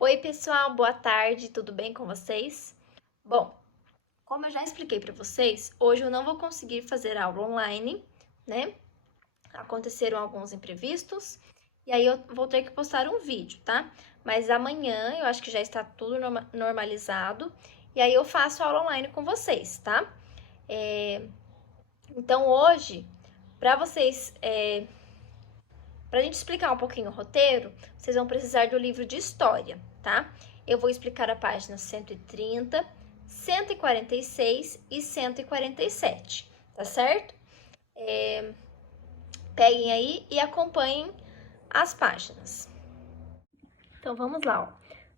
Oi, pessoal, boa tarde, tudo bem com vocês? Bom, como eu já expliquei para vocês, hoje eu não vou conseguir fazer aula online, né? Aconteceram alguns imprevistos e aí eu vou ter que postar um vídeo, tá? Mas amanhã eu acho que já está tudo normalizado e aí eu faço aula online com vocês, tá? Então hoje, para vocês, para a gente explicar um pouquinho o roteiro, vocês vão precisar do livro de história, tá? Eu vou explicar a página 130, 146 e 147, tá certo? Peguem aí e acompanhem as páginas. Então vamos lá, ó.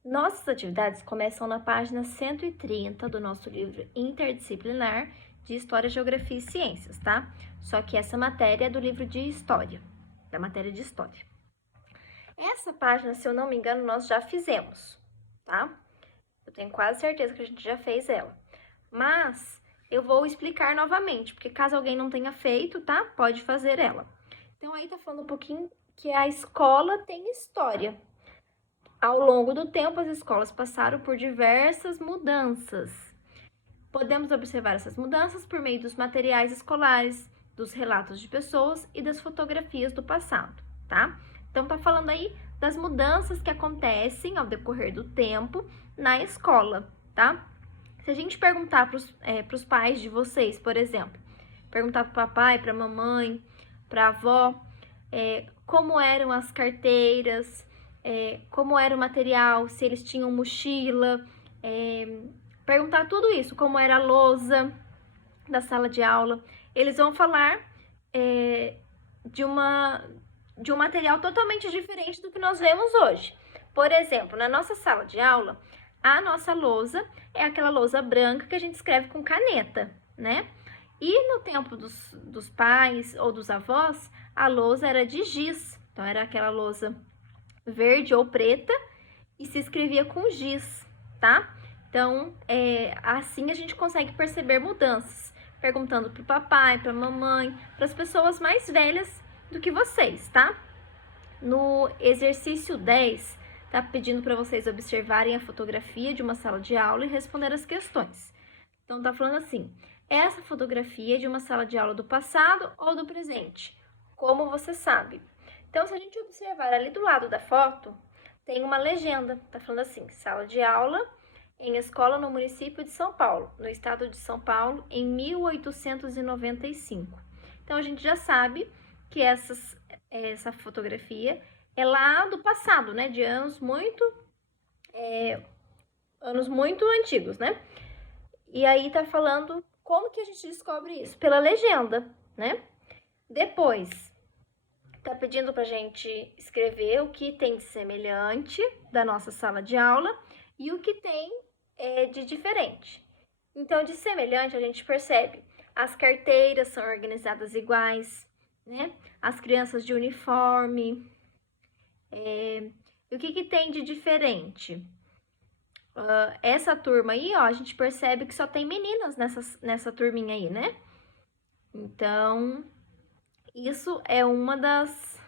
Nossas atividades começam na página 130 do nosso livro interdisciplinar de História, Geografia e Ciências, tá? Só que essa matéria é do livro de História, da matéria de História. Essa página, se eu não me engano, nós já fizemos, tá? Eu tenho quase certeza que a gente já fez ela. Mas eu vou explicar novamente, porque caso alguém não tenha feito, tá? Pode fazer ela. Então aí tá falando um pouquinho que a escola tem história. Ao longo do tempo, as escolas passaram por diversas mudanças. Podemos observar essas mudanças por meio dos materiais escolares, dos relatos de pessoas e das fotografias do passado, tá? Então, tá falando aí das mudanças que acontecem ao decorrer do tempo na escola, tá? Se a gente perguntar para os pais de vocês, por exemplo, perguntar para o papai, para a mamãe, para a avó, como eram as carteiras, como era o material, se eles tinham mochila, perguntar tudo isso, como era a lousa da sala de aula, eles vão falar de um material totalmente diferente do que nós vemos hoje. Por exemplo, na nossa sala de aula, a nossa lousa é aquela lousa branca que a gente escreve com caneta, né? E no tempo dos pais ou dos avós, a lousa era de giz. Então, era aquela lousa verde ou preta e se escrevia com giz, tá? Então, assim a gente consegue perceber mudanças. Perguntando para o papai, para a mamãe, para as pessoas mais velhas do que vocês, tá? No exercício 10, tá pedindo para vocês observarem a fotografia de uma sala de aula e responder as questões. Então, tá falando assim: essa fotografia é de uma sala de aula do passado ou do presente? Como você sabe? Então, se a gente observar ali do lado da foto, tem uma legenda. Tá falando assim: sala de aula em escola no município de São Paulo, no estado de São Paulo, em 1895. Então, a gente já sabe que essa fotografia é lá do passado, né? De anos muito antigos, né? E aí tá falando como que a gente descobre isso? Pela legenda, né? Depois, tá pedindo pra gente escrever o que tem de semelhante da nossa sala de aula e o que tem de diferente. Então, de semelhante, a gente percebe as carteiras são organizadas iguais, né? As crianças de uniforme. E o que tem de diferente? Essa turma aí, ó, a gente percebe que só tem meninas nessa turminha aí, né? Então, isso é uma das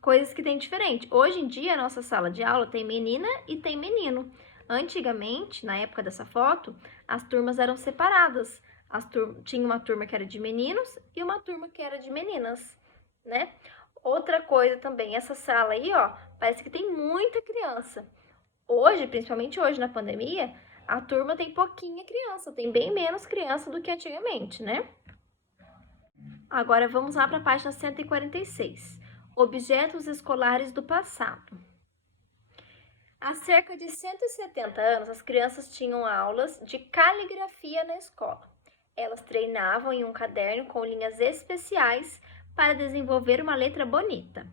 coisas que tem diferente. Hoje em dia, a nossa sala de aula tem menina e tem menino. Antigamente, na época dessa foto, as turmas eram separadas. Tinha uma turma que era de meninos e uma turma que era de meninas, né? Outra coisa também, essa sala aí, ó, parece que tem muita criança. Hoje, principalmente hoje na pandemia, a turma tem pouquinha criança, tem bem menos criança do que antigamente, né? Agora vamos lá para a página 146. Objetos escolares do passado. Há cerca de 170 anos, as crianças tinham aulas de caligrafia na escola. Elas treinavam em um caderno com linhas especiais para desenvolver uma letra bonita.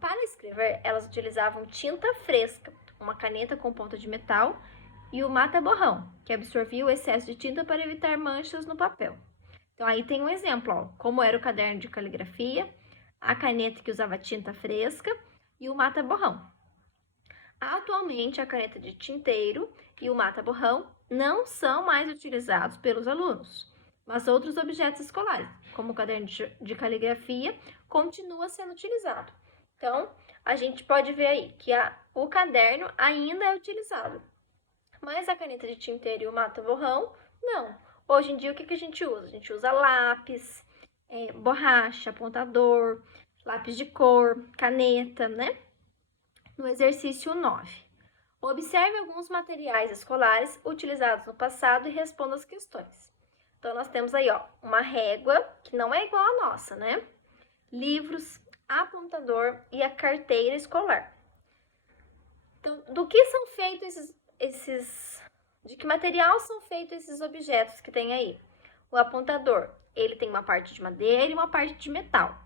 Para escrever, elas utilizavam tinta fresca, uma caneta com ponta de metal e o mata-borrão, que absorvia o excesso de tinta para evitar manchas no papel. Então, aí tem um exemplo, ó, como era o caderno de caligrafia, a caneta que usava tinta fresca e o mata-borrão. Atualmente, a caneta de tinteiro e o mata-borrão não são mais utilizados pelos alunos, mas outros objetos escolares, como o caderno de caligrafia, continua sendo utilizado. Então, a gente pode ver aí que o caderno ainda é utilizado. Mas a caneta de tinteiro e o mata-borrão, não. Hoje em dia, o que a gente usa? A gente usa lápis, borracha, apontador, lápis de cor, caneta, né? No exercício 9. Observe alguns materiais escolares utilizados no passado e responda as questões. Então, nós temos aí, ó, uma régua, que não é igual à nossa, né? Livros, apontador e a carteira escolar. Então, do que são feitos de que material são feitos esses objetos que tem aí? O apontador, ele tem uma parte de madeira e uma parte de metal.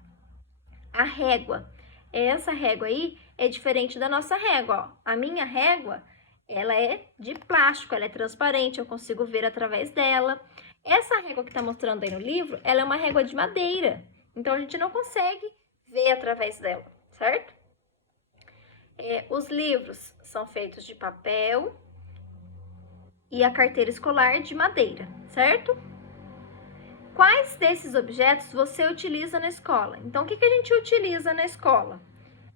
A régua, essa régua aí é diferente da nossa régua, ó. A minha régua, ela é de plástico, ela é transparente, eu consigo ver através dela. Essa régua que tá mostrando aí no livro, ela é uma régua de madeira, então a gente não consegue ver através dela, certo? Os livros são feitos de papel e a carteira escolar de madeira, certo? Quais desses objetos você utiliza na escola? Então, o que a gente utiliza na escola?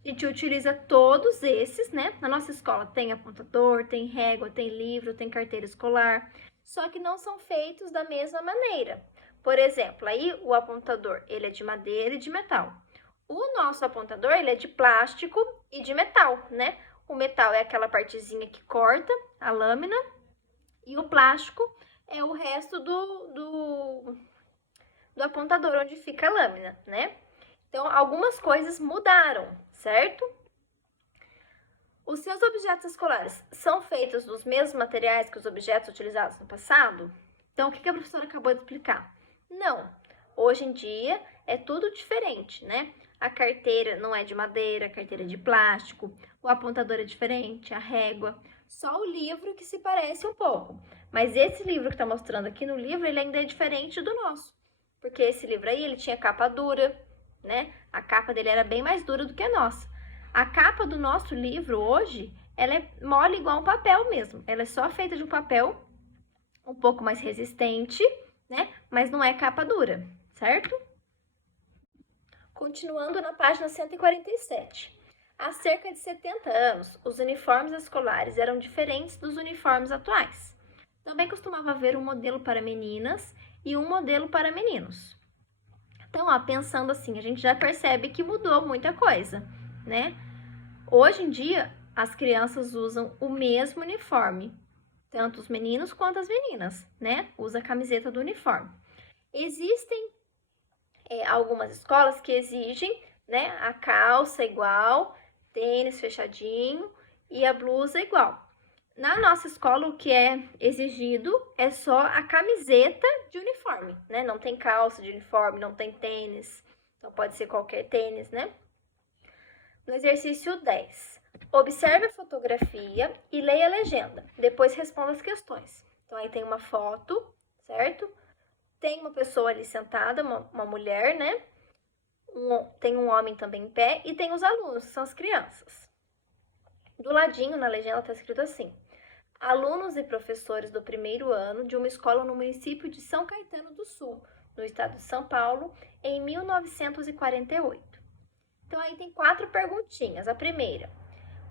A gente utiliza todos esses, né? Na nossa escola tem apontador, tem régua, tem livro, tem carteira escolar, só que não são feitos da mesma maneira. Por exemplo, aí o apontador, ele é de madeira e de metal. O nosso apontador, ele é de plástico e de metal, né? O metal é aquela partezinha que corta a lâmina e o plástico é o resto do apontador onde fica a lâmina, né? Então, algumas coisas mudaram, certo? Os seus objetos escolares são feitos dos mesmos materiais que os objetos utilizados no passado? Então, o que a professora acabou de explicar? Não. Hoje em dia é tudo diferente, né? A carteira não é de madeira, a carteira é de plástico, o apontador é diferente, a régua, só o livro que se parece um pouco. Mas esse livro que está mostrando aqui no livro, ele ainda é diferente do nosso. Porque esse livro aí, ele tinha capa dura, né? A capa dele era bem mais dura do que a nossa. A capa do nosso livro hoje, ela é mole igual um papel mesmo. Ela é só feita de um papel um pouco mais resistente, né? Mas não é capa dura, certo? Continuando na página 147. Há cerca de 70 anos, os uniformes escolares eram diferentes dos uniformes atuais. Também costumava haver um modelo para meninas e um modelo para meninos. Então, ó, pensando assim, a gente já percebe que mudou muita coisa, né? Hoje em dia, as crianças usam o mesmo uniforme, tanto os meninos quanto as meninas, né? Usa a camiseta do uniforme. Existem algumas escolas que exigem, né, a calça igual, tênis fechadinho e a blusa igual. Na nossa escola, o que é exigido é só a camiseta de uniforme, né? Não tem calça de uniforme, não tem tênis, então pode ser qualquer tênis, né? No exercício 10, observe a fotografia e leia a legenda, depois responda as questões. Então, aí tem uma foto, certo? Tem uma pessoa ali sentada, uma mulher, né? Tem um homem também em pé e tem os alunos, que são as crianças. Do ladinho, na legenda, está escrito assim: alunos e professores do primeiro ano de uma escola no município de São Caetano do Sul, no estado de São Paulo, em 1948. Então, aí tem 4 perguntinhas. A primeira: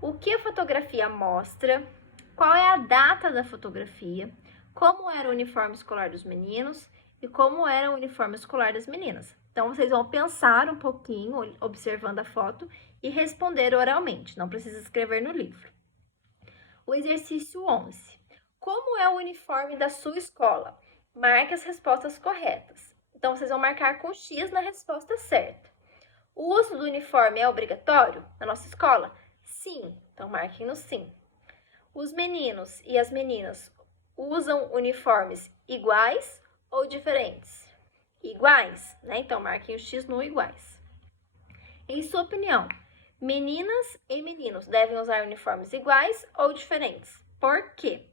o que a fotografia mostra? Qual é a data da fotografia? Como era o uniforme escolar dos meninos? E como era o uniforme escolar das meninas? Então, vocês vão pensar um pouquinho, observando a foto, e responder oralmente. Não precisa escrever no livro. O exercício 11. Como é o uniforme da sua escola? Marque as respostas corretas. Então, vocês vão marcar com X na resposta certa. O uso do uniforme é obrigatório na nossa escola? Sim. Então, marquem no sim. Os meninos e as meninas usam uniformes iguais ou diferentes? Iguais, né? Então, marquem o X no iguais. Em sua opinião, meninas e meninos devem usar uniformes iguais ou diferentes? Por quê?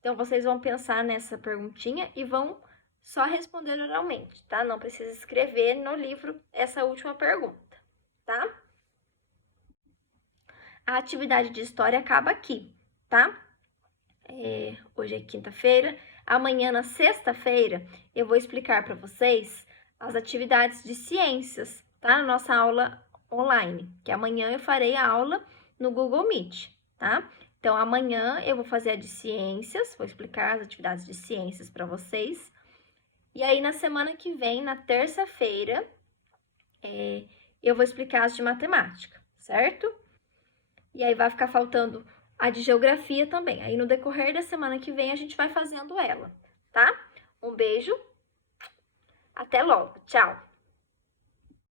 Então, vocês vão pensar nessa perguntinha e vão só responder oralmente, tá? Não precisa escrever no livro essa última pergunta, tá? A atividade de história acaba aqui, tá? Hoje é quinta-feira. Amanhã, na sexta-feira, eu vou explicar para vocês as atividades de ciências, tá? Na nossa aula online, que amanhã eu farei a aula no Google Meet, tá? Então, amanhã eu vou fazer a de ciências, vou explicar as atividades de ciências para vocês. E aí, na semana que vem, na terça-feira, eu vou explicar as de matemática, certo? E aí, vai ficar faltando a de geografia também. Aí, no decorrer da semana que vem, a gente vai fazendo ela, tá? Um beijo, até logo, tchau!